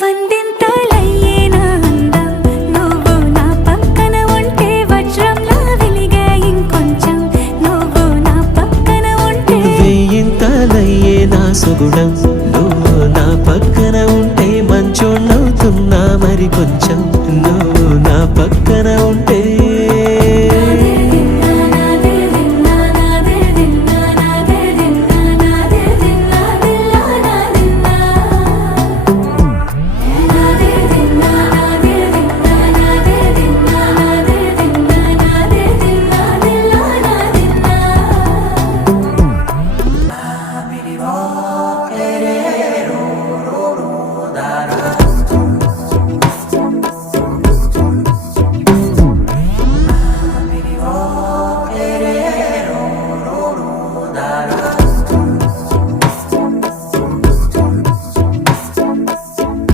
వందింతలయ్యేనా అందం నువ్వు నా పక్కన ఉంటే వజ్రంలా వెలిగే ఇంకొంచెం నువ్వు నా పక్కన ఉంటే వెయ్యింతలయ్యేనా సుగుణం నువ్వు నా పక్కన ఉంటే మంచోళ్ళవుతున్నా మరి కొంచెం